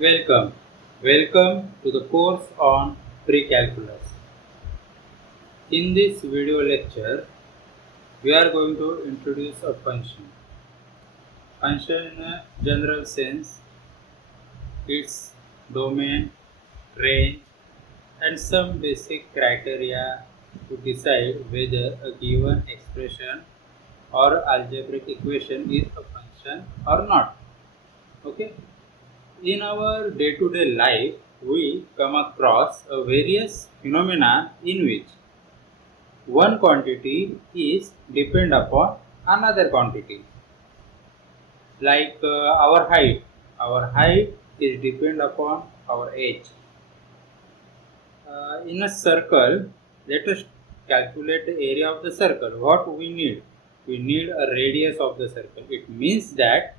Welcome. Welcome to the course on pre-calculus. In this video lecture, we are going to introduce a function. Function in a general sense, its domain, range, and some basic criteria to decide whether a given expression or algebraic equation is a function or not. Okay. In our day-to-day life, we come across a various phenomena in which one quantity is depend upon another quantity. Like our height. Our height is depend upon our age. In a circle, let us calculate the area of the circle. What we need? We need a radius of the circle. It means that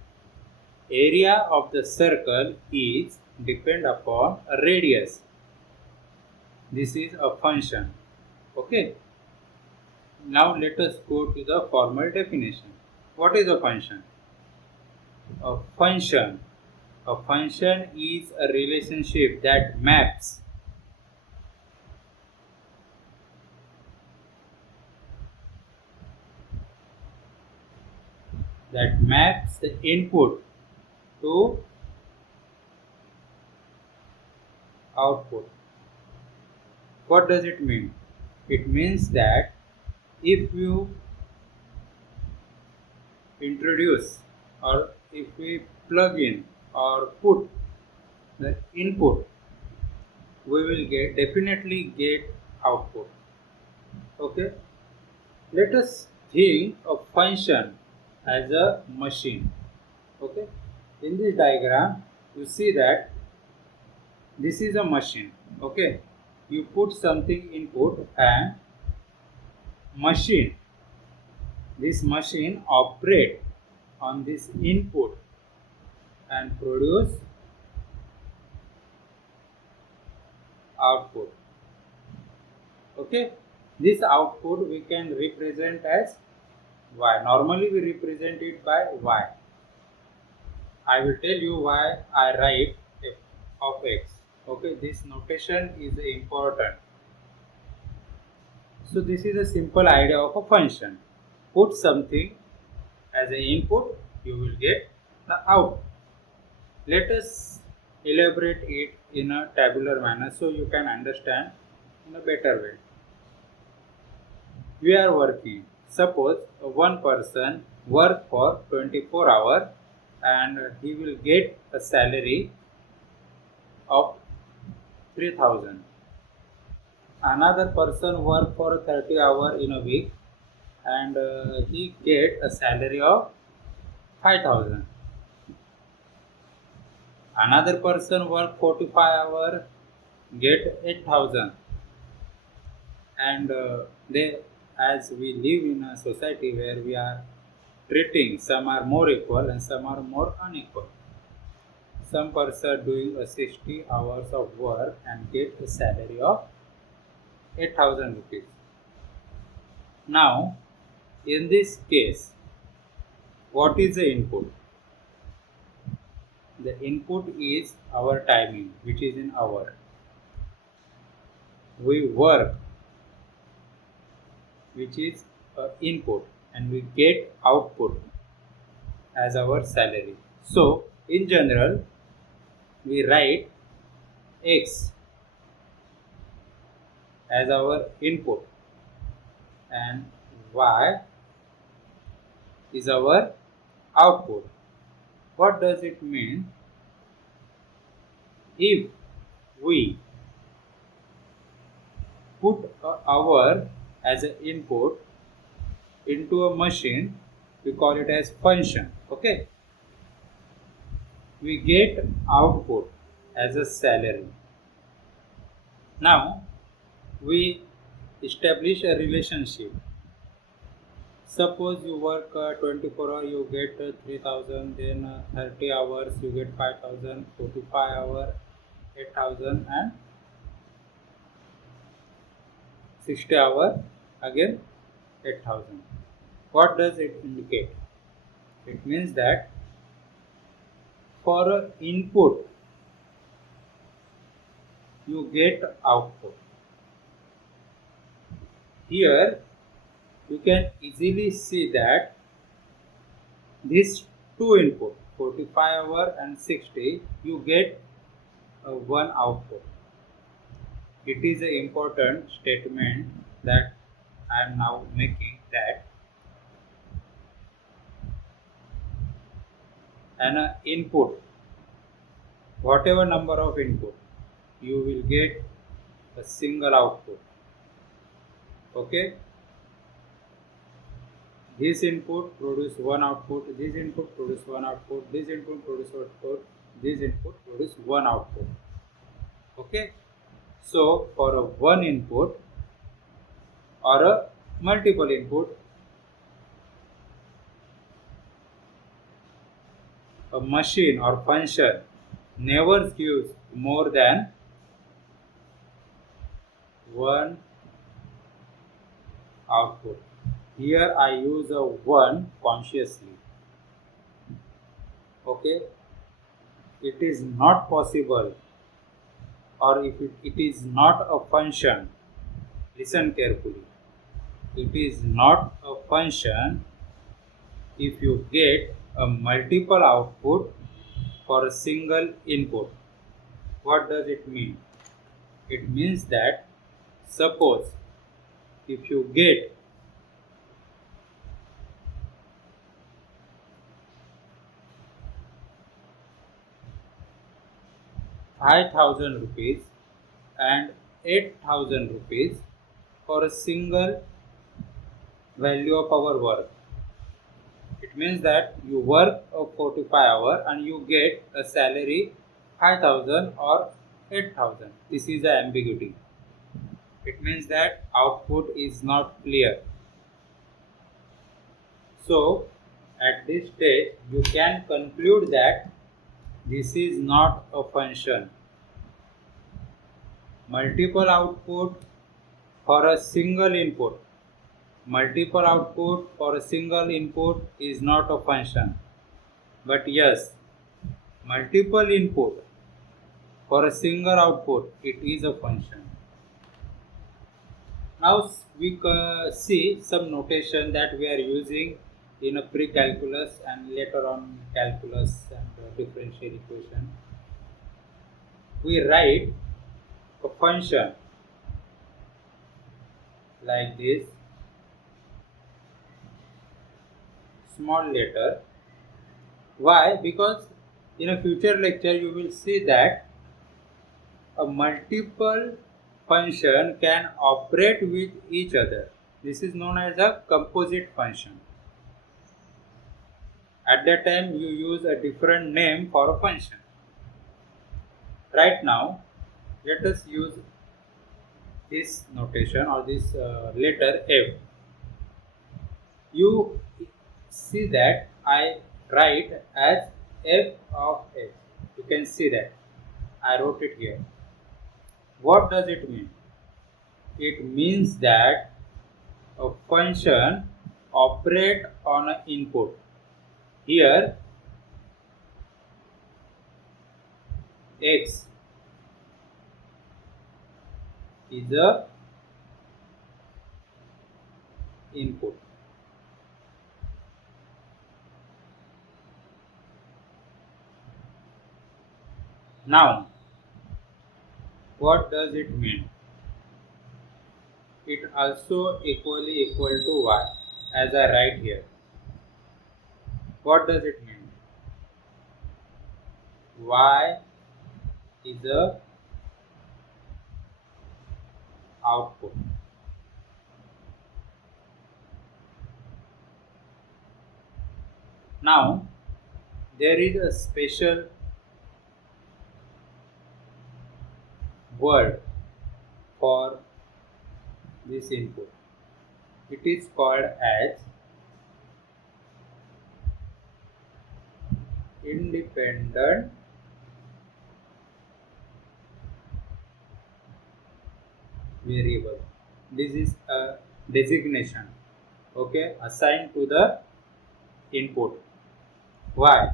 area of the circle is depend upon a radius. This is a function. Okay. Now let us go to the formal definition. What is a function? A function. A function is a relationship that maps the input to output. What does it mean? It means that if you introduce or if we plug in or put the input, we will definitely get output. Okay. Let us think of function as a machine. Okay. In this diagram, you see that this is a machine. Okay. You put something input and machine. This machine operate on this input and produce output. Okay. This output we can represent as y. Normally we represent it by y. I will tell you why I write f of x. Okay, this notation is important. So this is a simple idea of a function. Put something as an input, you will get the output. Let us elaborate it in a tabular manner so you can understand in a better way. We are working. Suppose one person work for 24 hours and he will get a salary of 3000. Another person work for 30 hours in a week and he get a salary of 5000. Another person work 45 hours, get 8000. And they, as we live in a society where we are treating, some are more equal and some are more unequal. Some person doing a 60 hours of work and get a salary of 8000 rupees. Now, in this case, what is the input? The input is our timing, which is in hour. We work, which is input, and we get output as our salary. So, in general, we write x as our input and y is our output. What does it mean? If we put a hour as an input into a machine, we call it as function. Okay, we get output as a salary. Now we establish a relationship. Suppose you work 24 hours, you get 3000, then 30 hours you get 5000, 45 hours 8000, and 60 hours again 8000. What does it indicate? It means that for input you get output. Here you can easily see that these two input 45 hour and 60, you get one output. It is an important statement that I am now making, that an input, whatever number of input, you will get a single output. Okay, this input produce one output, this input produce one output, this input produce output, this input produce one output. Okay, so for a one input or a multiple input, a machine or function never gives more than one output. Here I use a 1 consciously. Okay, it is not possible, or if it is not a function, listen carefully, it is not a function if you get a multiple output for a single input. What does it mean? It means that suppose if you get 5,000 rupees and 8,000 rupees for a single value of our work. It means that you work a 45 hour and you get a salary 5,000 or 8,000. This is the ambiguity. It means that output is not clear. So at this stage you can conclude that this is not a function. Multiple output for a single input. Multiple output for a single input is not a function. But yes, multiple input for a single output, it is a function. Now we see some notation that we are using in a pre-calculus and later on calculus and differential equation. We write a function like this, small letter. Why? Because in a future lecture you will see that a multiple function can operate with each other. This is known as a composite function. At that time you use a different name for a function. Right now let us use this notation or this letter f. You see that I write as f of x. You can see that I wrote it here. What does it mean? It means that a function operate on an input. Here x is a input. Now what does it mean? It also equally equal to y, as I write here. What does it mean? Y is a output. Now there is a special word for this input. It is called as independent variable. This is a designation, okay, assigned to the input. Why?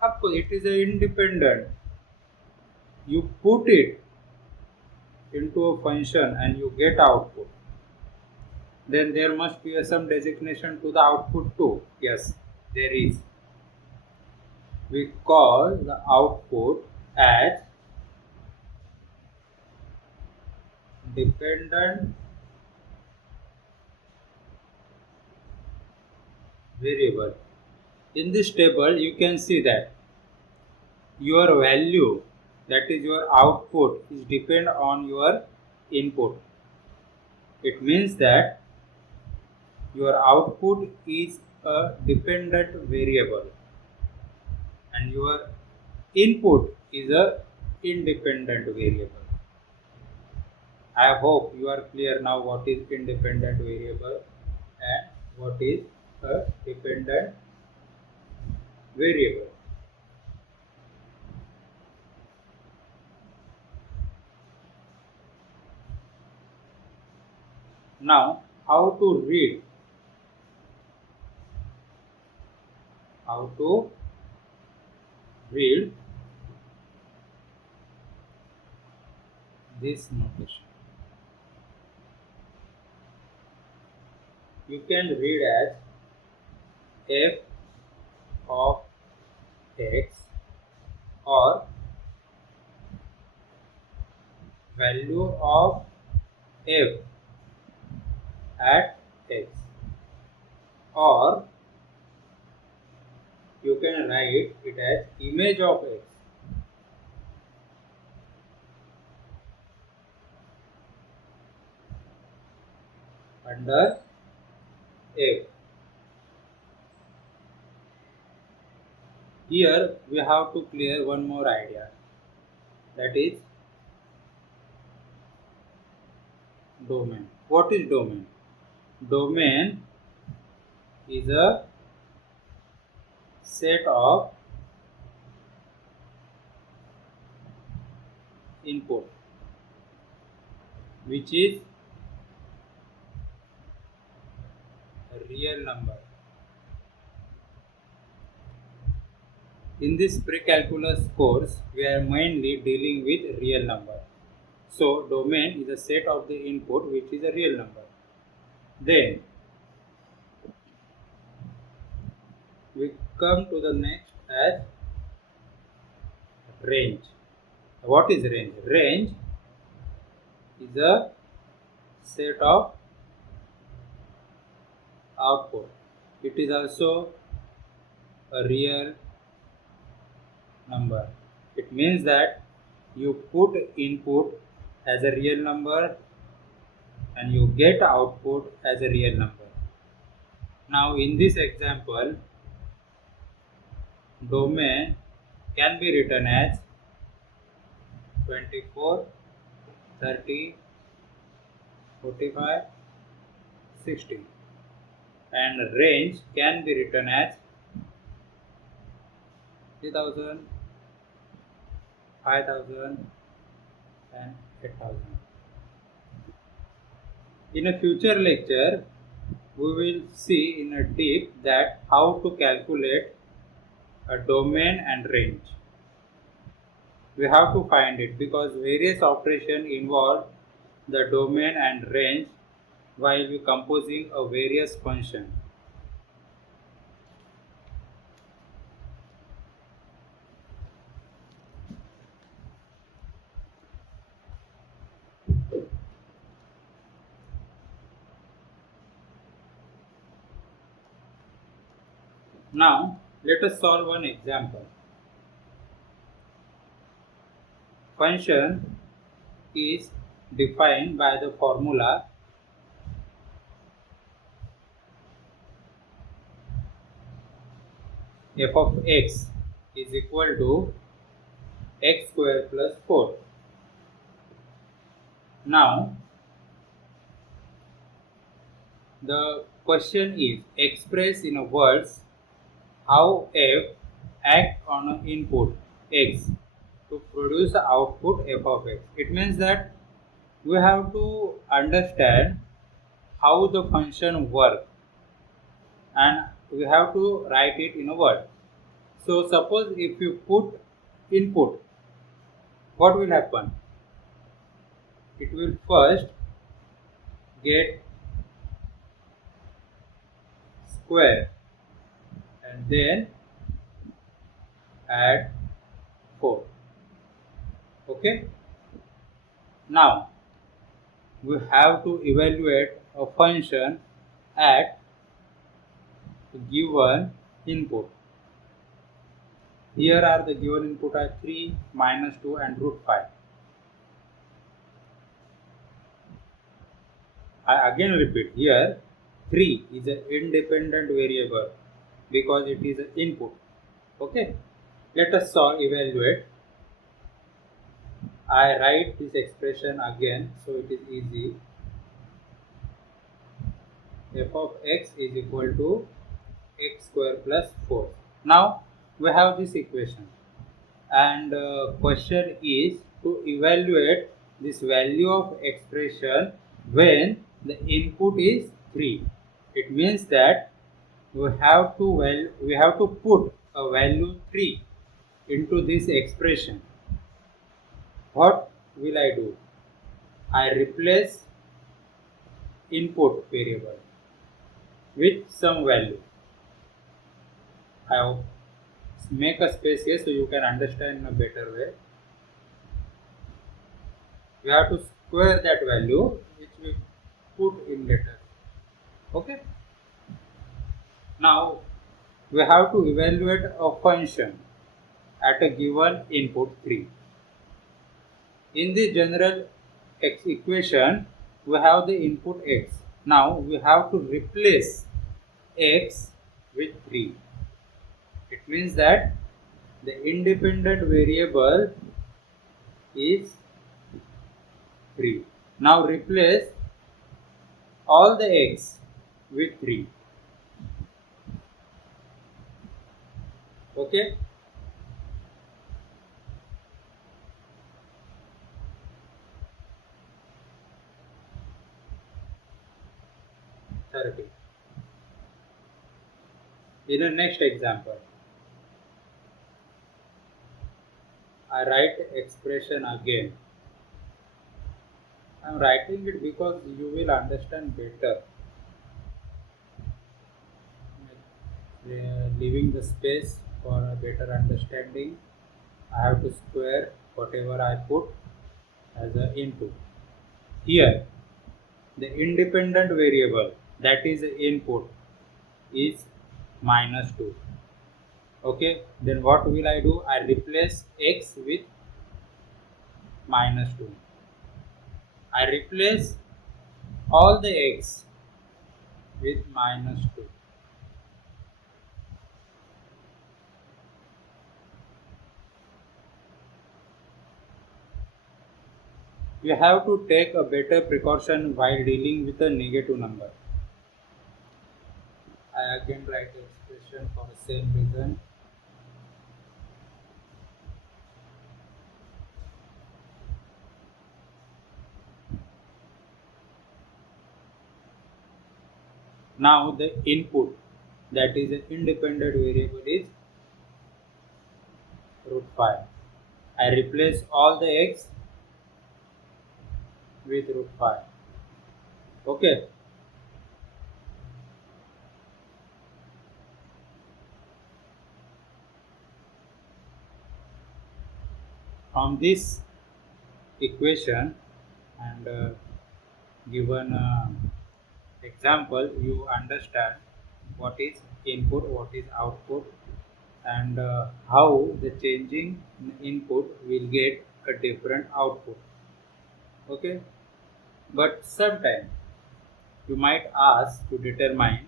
Of course, it is a independent. You put it into a function and you get output, then there must be some designation to the output too. Yes, there is. We call the output as dependent variable. In this table you can see that your value, that is your output, is depend on your input. It means that your output is a dependent variable and your input is a independent variable. I hope you are clear now what is independent variable and what is a dependent variable. Now, how to read this notation? You can read as f of x or value of f at x, or you can write it as image of x under f. Here we have to clear one more idea, that is domain. What is domain? Domain is a set of input which is a real number. In this pre-calculus course, we are mainly dealing with real number. So, domain is a set of the input which is a real number. Then, we come to the next as range. What is range? Range is a set of output. It is also a real number. It means that you put input as a real number and you get output as a real number. Now in this example, domain can be written as 24, 30, 45, 60, and range can be written as 3000, 5000 and 8000. In a future lecture, we will see in a deep that how to calculate a domain and range. We have to find it because various operations involve the domain and range while we composing a various function. Now let us solve one example. Function is defined by the formula f of x is equal to x square plus 4. Now the question is express in a words how f act on an input x to produce the output f of x. It means that we have to understand how the function works and we have to write it in a word. So suppose if you put input, what will happen? it will first get square and then add 4. Okay. Now we have to evaluate a function at given input. Here are the given input are 3, -2 and √5. I again repeat, here 3 is an independent variable because it is an input. Okay, let us evaluate. I write this expression again so it is easy. F of x is equal to x square plus 4. Now we have this equation, and question is to evaluate this value of expression when the input is 3. It means that we have to put a value 3 into this expression. What will I do? I replace input variable with some value. I make a space here so you can understand in a better way. We have to square that value which we put in later. Okay. Now we have to evaluate a function at a given input 3. In the general x equation, we have the input x. Now we have to replace x with 3. It means that the independent variable is 3. Now replace all the x with 3. Okay. In the next example, I write expression again. I am writing it because you will understand better. Leaving the space for a better understanding, I have to square whatever I put as an input. Here, the independent variable that is the input is -2. Okay, then what will I do? I replace x with -2. I replace all the x with -2. You have to take a better precaution while dealing with a negative number. I again write the expression for the same reason. Now the input that is an independent variable is √5. I replace all the x with √5. Okay. From this equation and given example, you understand what is input, what is output, and how the changing input will get a different output. Okay, but sometimes you might ask to determine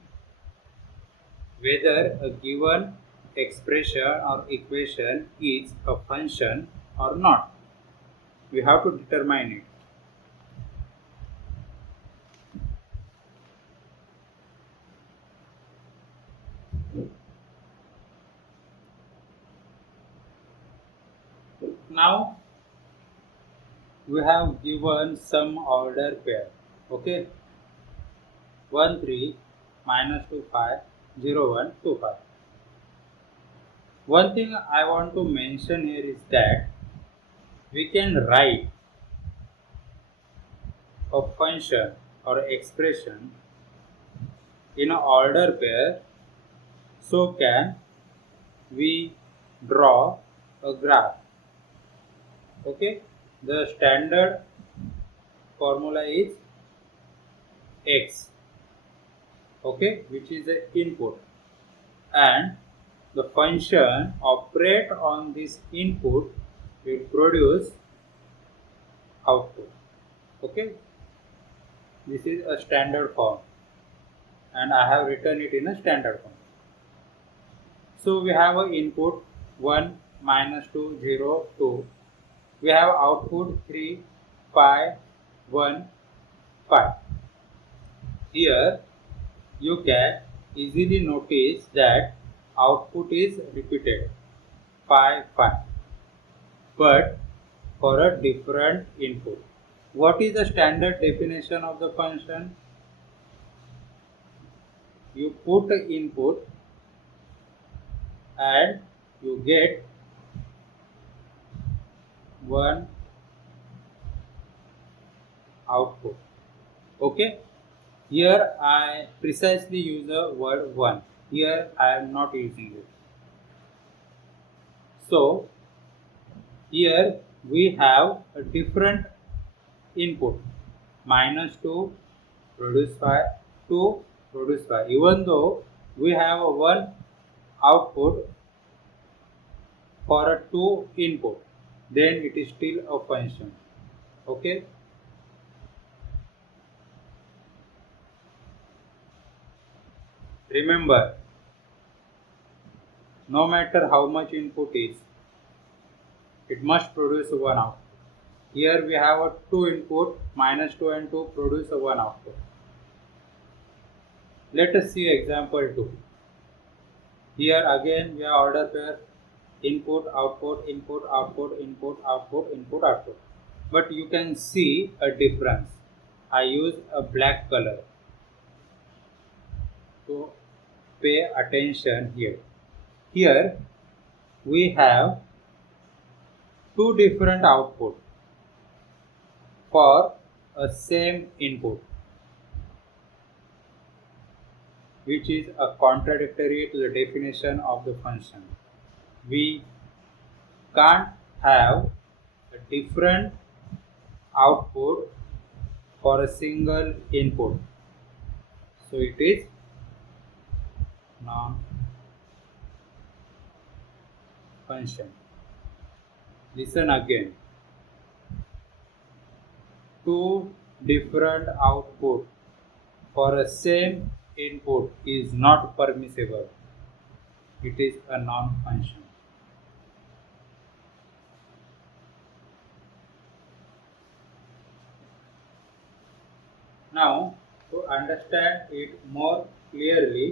whether a given expression or equation is a function or not. We have to determine it. Now we have given some order pair. Okay, 1 3 -2 5 0 1 2 5. One thing I want to mention here is that we can write a function or expression in an order pair, so can we draw a graph. Okay, the standard formula is x, okay, which is the input, and the function operate on this input will produce output. Okay, this is a standard form and I have written it in a standard form. So we have an input 1, -2, 0, 2. We have output 3, 5, 1, 5. Here you can easily notice that output is repeated 5, 5, but for a different input. What is the standard definition of the function? You put the input and you get one output. Okay, here I precisely use the word 1. Here I am not using it. So here we have a different input, -2 produce 5, 2 produce 5. Even though we have a 1 output for a 2 input, then it is still a function. Okay, remember, no matter how much input is, it must produce one output. Here we have a 2 input, -2 and 2 produce a 1 output. Let us see example 2. Here again we have order pair, input, output, input, output, input, output, input, output. But you can see a difference. I use a black color. So pay attention here. Here we have two different outputs for a same input, which is a contradictory to the definition of the function. We can't have a different output for a single input, so it is non-function. Listen again. Two different output for a same input is not permissible. It is a non-function. Now, to understand it more clearly,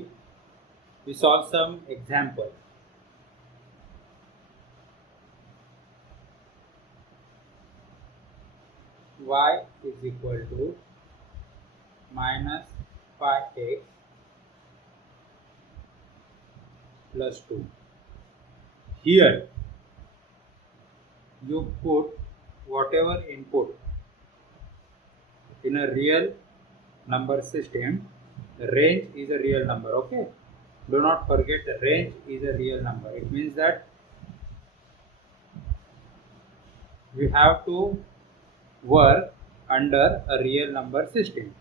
we solve some example. Y is equal to -5x plus 2. Here you put whatever input in a real number system. The range is a real number. Okay, do not forget the range is a real number. It means that we have to work under a real number system.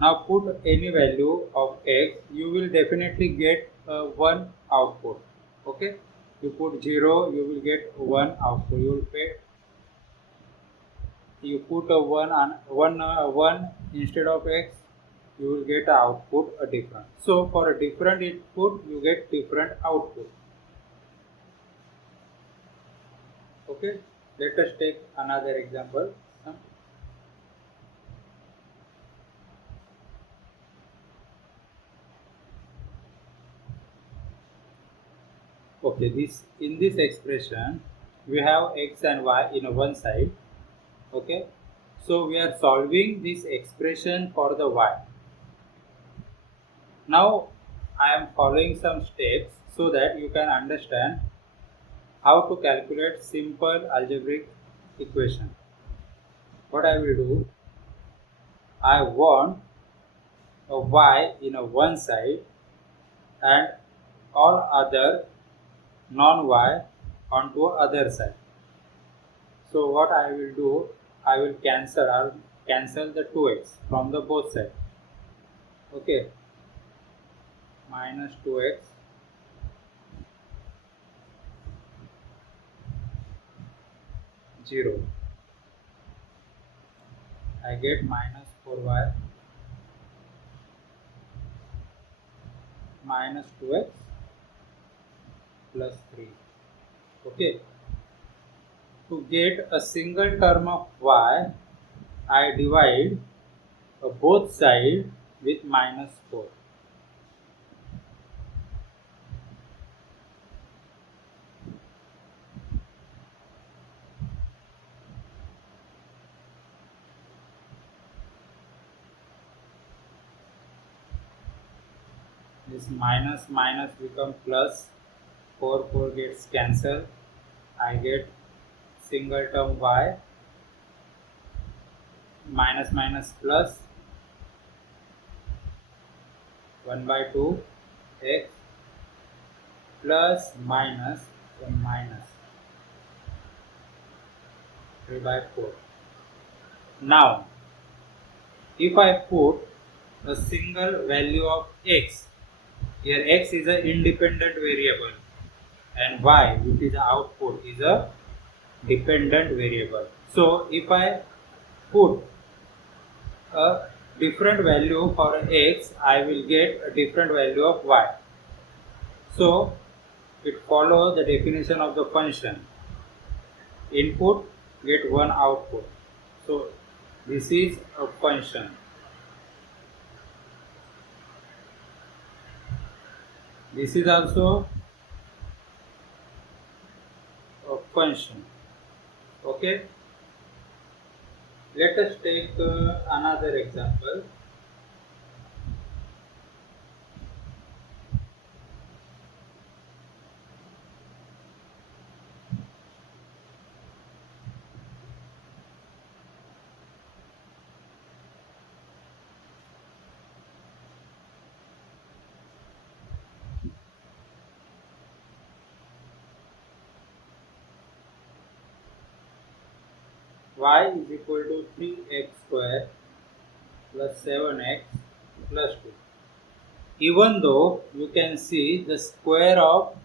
Now put any value of x, you will definitely get one output. Okay, you put 0, you will get one output. You put a 1 instead of x, you will get a output a different. So for a different input, you get different output. Okay, let us take another example. Okay, in this expression we have x and y in one side. Okay, so we are solving this expression for the y. Now I am following some steps so that you can understand how to calculate simple algebraic equation. what I will do, I want a y in a one side and all other non-y onto other side. So what I will do, I'll cancel the 2x from the both sides. Okay, minus 2x zero. I get minus 4y minus 2x plus 3. Okay, to get a single term of y, I divide both sides with minus 4. This minus minus become plus, 4 gets cancelled. I get single term y minus minus plus 1 by 2 x plus minus 1 minus 3 by 4. Now if I put a single value of x, here x is an independent variable and y, which is the output, is a dependent variable. So if I put a different value for x, I will get a different value of y. So it follows the definition of the function. Input get one output. So this is a function. This is also a function. Okay. Let us take another example. Y is equal to 3x square plus 7x plus 2. Even though you can see the square of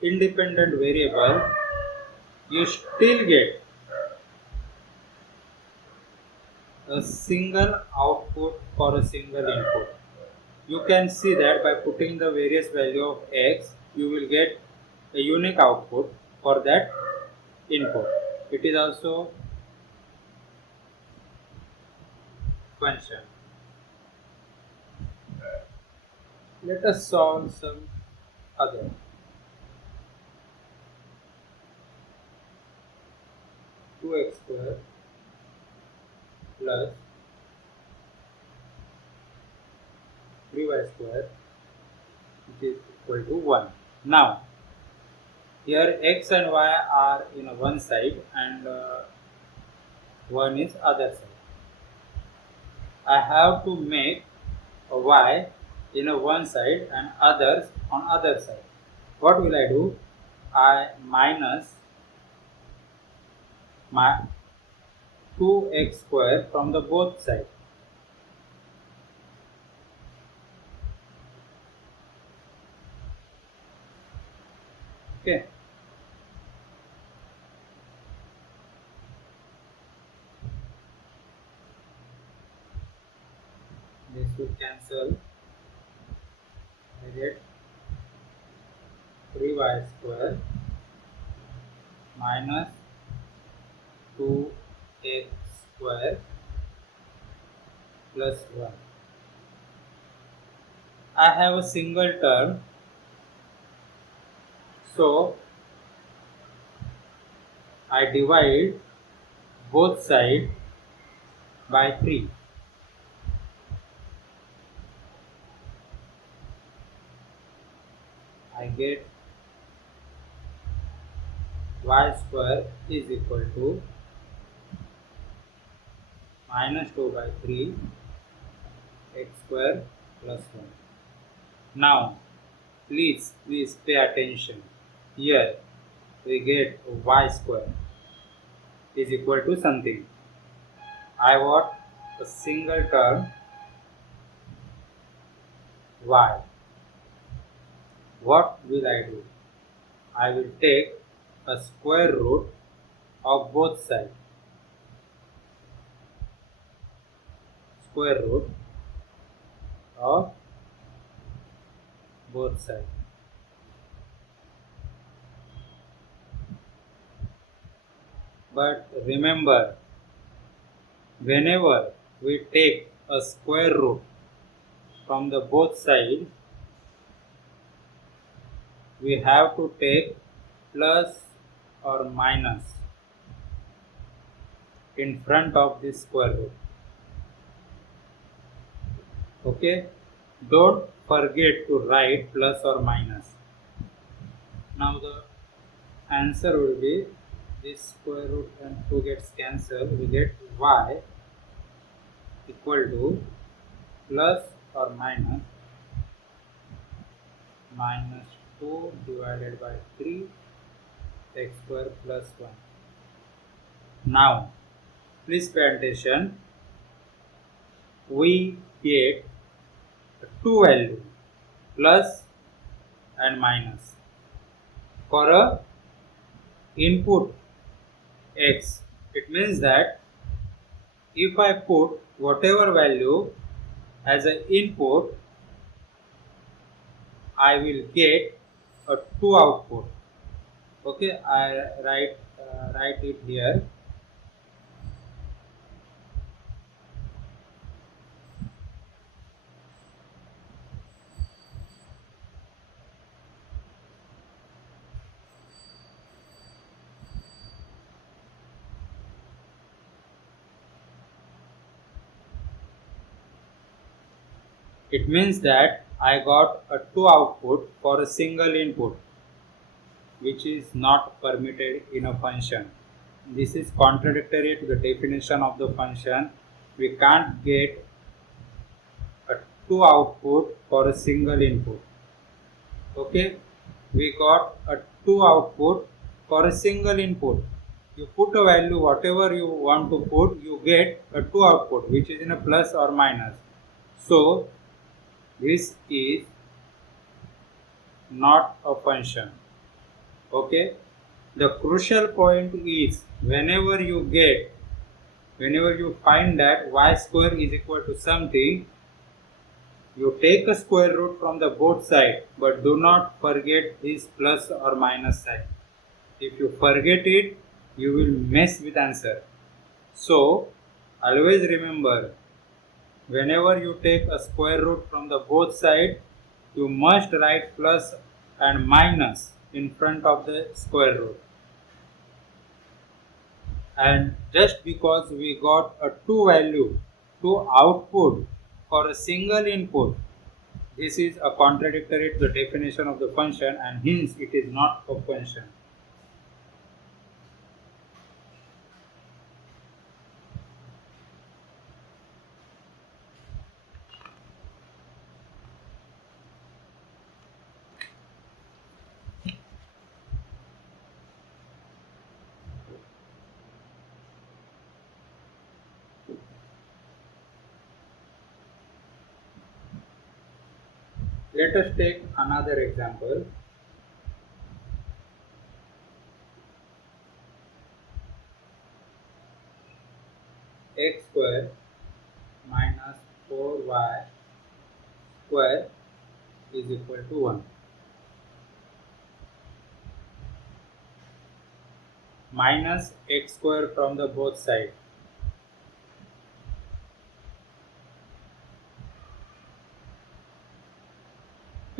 independent variable, you still get a single output for a single input. You can see that by putting the various value of x, you will get a unique output for that input. It is also function. Let us solve some other. Two x square plus 3y square, which is equal to 1. Now here x and y are in one side and 1 is other side. I have to make a y in one side and others on other side. What will I do? I minus my 2x square from the both sides. Okay. This will cancel. I get 3y square minus 2x square plus 1. I have a single term, so I divide both sides by 3. I get y square is equal to minus 2 by 3 x square plus 1. Now please pay attention. Here we get y square is equal to something. I want a single term y. What will I do? I will take a square root of both sides. Square root of both sides. But remember, whenever we take a square root from the both sides, we have to take plus or minus in front of this square root. Okay, don't forget to write plus or minus. Now the answer will be this square root and 2 gets cancelled. We get y equal to plus or minus 2 divided by 3 x square plus 1. Now please pay attention. We get two values plus and minus for a input x. It means that if I put whatever value as an input, I will get a 2 output. Okay, I write it here. It means that I got a 2 output for a single input, which is not permitted in a function. This is contradictory to the definition of the function. We can't get a 2 output for a single input. Okay, we got a 2 output for a single input. You put a value whatever you want to put, you get a 2 output, which is in a plus or minus. So this is not a function. Okay, the crucial point is whenever you find that y square is equal to something, you take a square root from the both sides, but do not forget this plus or minus sign. If you forget it, you will mess with answer. So always remember, whenever you take a square root from the both sides, you must write plus and minus in front of the square root. And just because we got a 2 output for a single input, this is a contradictory to the definition of the function, and hence it is not a function. Let us take another example. X square minus 4y square is equal to 1. Minus x square from the both sides.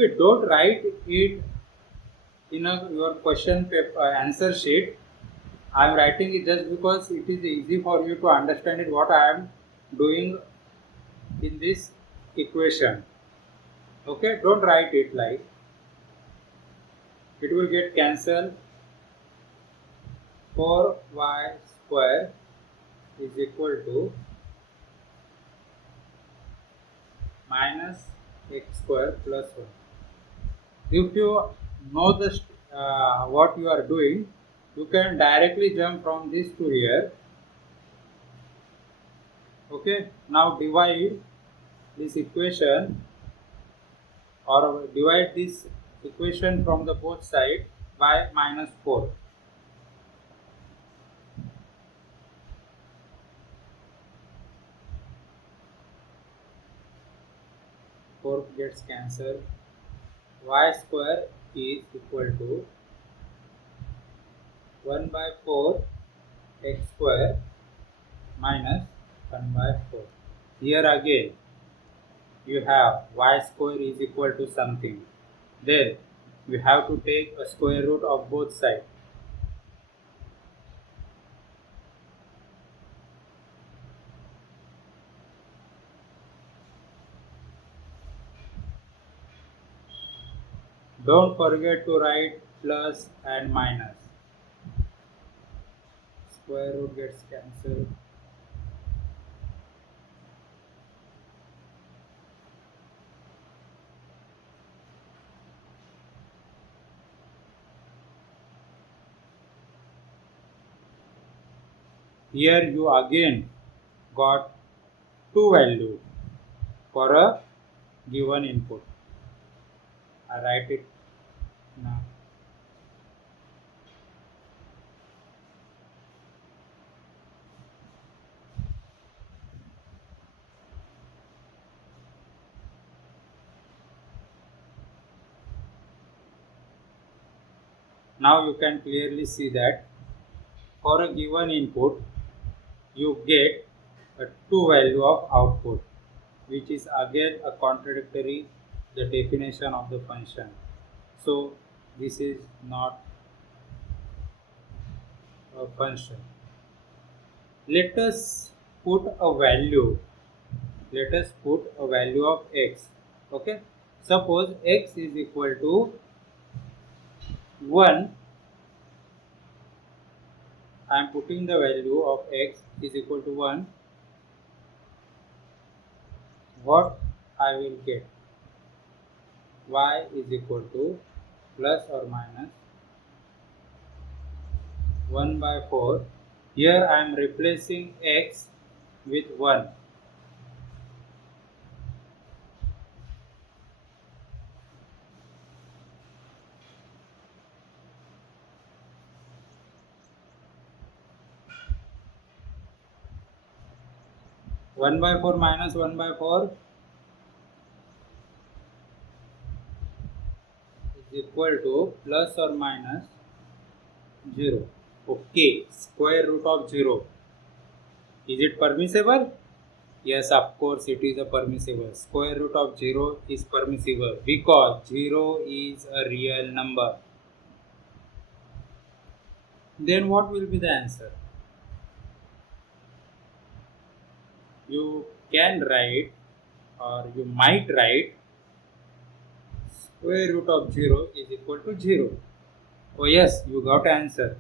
Okay, don't write it in your question paper answer sheet. I am writing it just because it is easy for you to understand it what I am doing in this equation. Okay, don't write it like it will get cancelled. 4y square is equal to minus x square plus 1. If you know what you are doing, you can directly jump from this to here. Okay, now divide this equation, or divide this equation from the both sides by minus 4. Four gets cancelled. Y square is equal to 1 by 4 x square minus 1 by 4. Here again you have y square is equal to something. Then we have to take a square root of both sides. Don't forget to write plus and minus. Square root gets cancelled. Here you again got two values for a given input. I write it now. Now you can clearly see that for a given input you get a two value of output, which is again a contradictory the definition of the function. So this is not a function. Let us put a value. Let us put a value of x. Okay. Suppose x is equal to 1. I am putting the value of x is equal to 1. What I will get? Y is equal to plus or minus 1 by 4. Here I am replacing x with 1. One by 4 minus 1 by 4 is equal to plus or minus 0. Okay, square root of 0. Is it permissible? Yes, of course it is a permissible. Square root of 0 is permissible because 0 is a real number. Then what will be the answer? You can write, or you might write, square root of 0 is equal to 0. Oh yes, you got answer.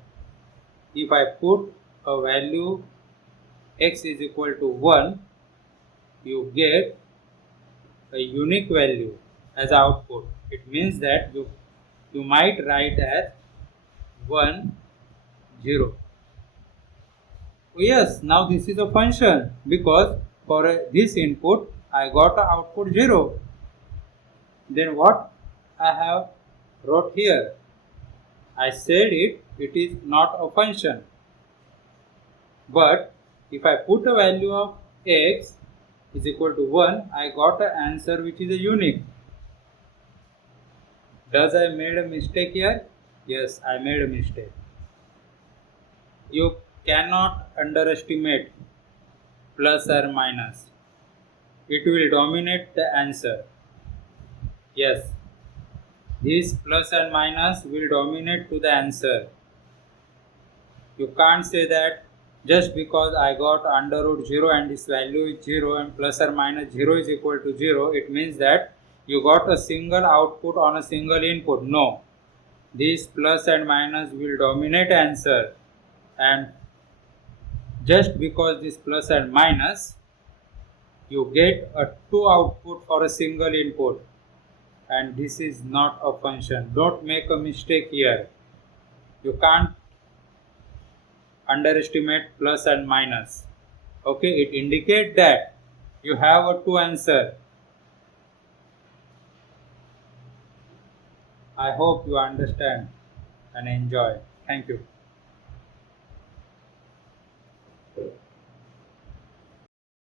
If I put a value x is equal to 1, you get a unique value as output. It means that you might write as 1, 0. Oh yes, now this is a function because for this input I got a output 0. Then what I have wrote here? I said it is not a function. But if I put a value of x is equal to 1, I got an answer which is a unique. Does I made a mistake here? Yes, I made a mistake. You cannot underestimate plus or minus. It will dominate the answer. Yes, this plus and minus will dominate to the answer. You can't say that just because I got under root 0 and this value is 0 and plus or minus 0 is equal to 0, it means that you got a single output on a single input. No, this plus and minus will dominate answer, and just because this plus and minus you get a two output for a single input, and this is not a function. Don't make a mistake here. You can't underestimate plus and minus. Okay, it indicates that you have a two answer. I hope you understand and enjoy. Thank you.